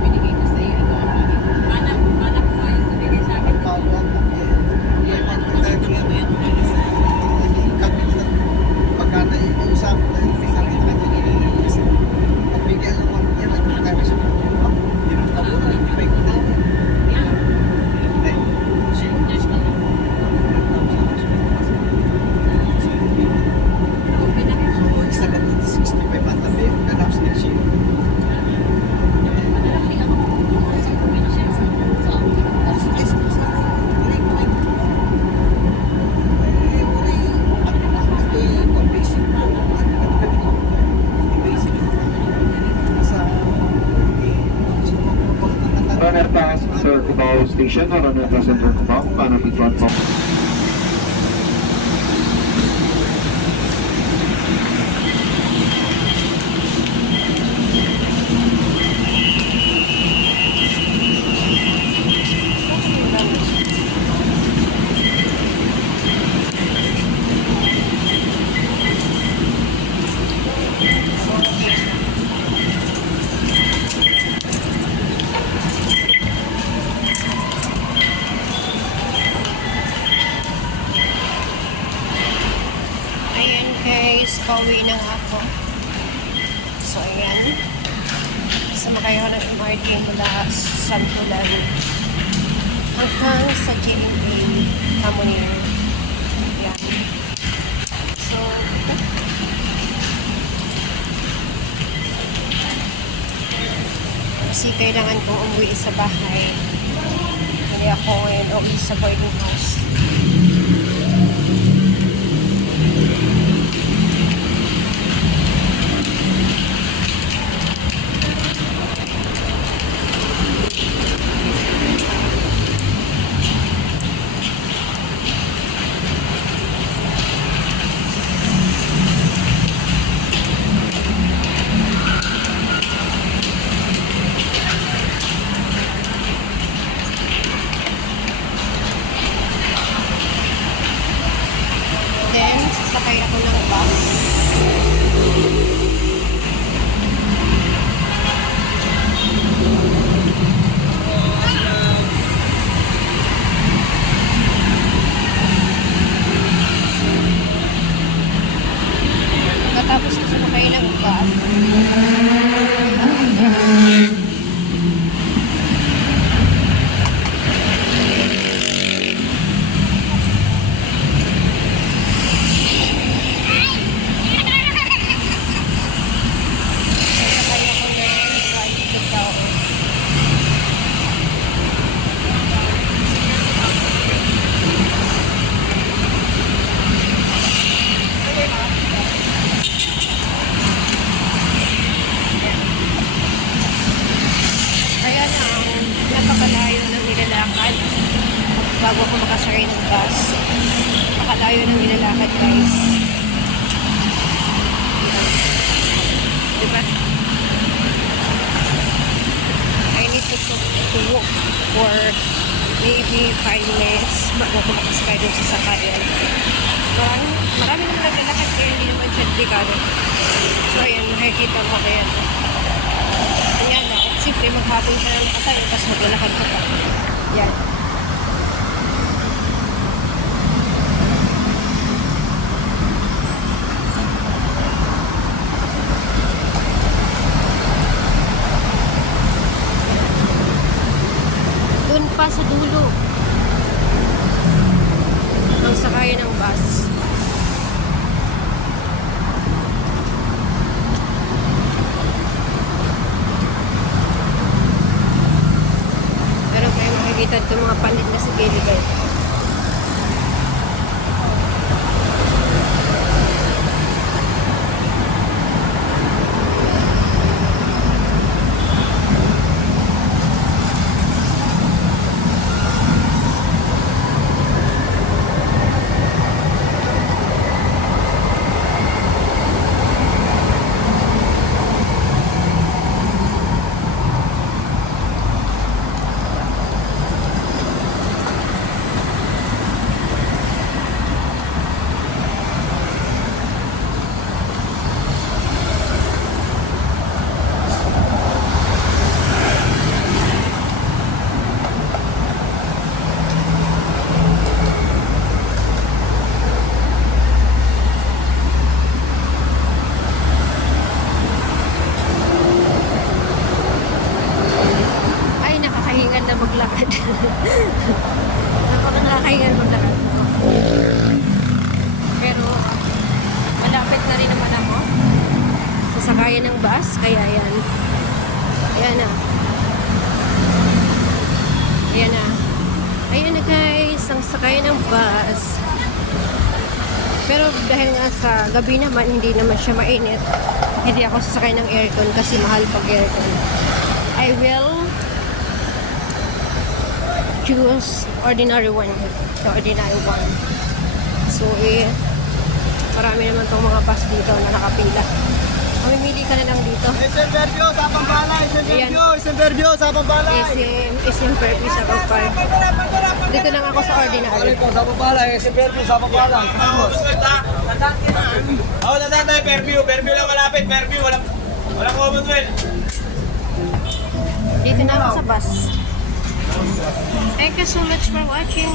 Binigay ko sa iyo. Mana ko nga yung binigay sa akin. Pagkana iusap, sabi na kanina kasi pagbigyan ng mga yan at tayo sa mga dinutabo na ibig na isa ka dito 65 ang tabi ganap sa siya Runner pass, Sir Cubao Station, or runner pass, Sir Cubao, para platform. Ayan guys, pauwi na nga ako. So ayan, sumakay ako ng MRT mula Santo Laro hanggang sa JMA Camonir. Ayan. So, kasi kailangan kong umuwi sa bahay. Hindi ako ngayon uwi sa boarding house. Then, sasakay ako ng bus. Matapos ko sumakay ng bus, napakalayo ng nilalakad bago ako makasakay ng bus. Napakalayo ng nilalakad guys. Diba? I need to walk for maybe 5 minutes bago ako makasakay doon sa sakayan. Marami naman naglalakad kaya hindi naman siya delikado. So ayan, nakikita mo kaya. Ayan na. Siyempre, maghapon ka na nakatayo, tapos maglalakad ka pa. Yan. Doon pa sa dulo. Ang sakayan ng bus. Makikita ito mga panit na sa gilid guys. kaya ng bus, kaya yan. Ayan na. Ayan na. Ayan na guys, ang sakay ng bus. Pero dahil nga sa gabi naman, hindi naman siya mainit. Hindi ako sasakay ng aircon kasi mahal pag aircon. I will choose ordinary one. The ordinary one. So, marami naman tong mga bus dito na nakapila. Mamimili ka na lang dito. SM Verbio, Sapang Balay! SM Verbio, Sapang Balay! SM Perpi sa Kapal. Dito lang ako sa ordinary. Ito, Sapang Balay, SM Verbio, Sapang Balay. Oo, dadaan tayo, Fairview. Fairview lang malapit, Fairview. Walang Commonwealth. Dito na ako sa bus. Thank you so much for watching.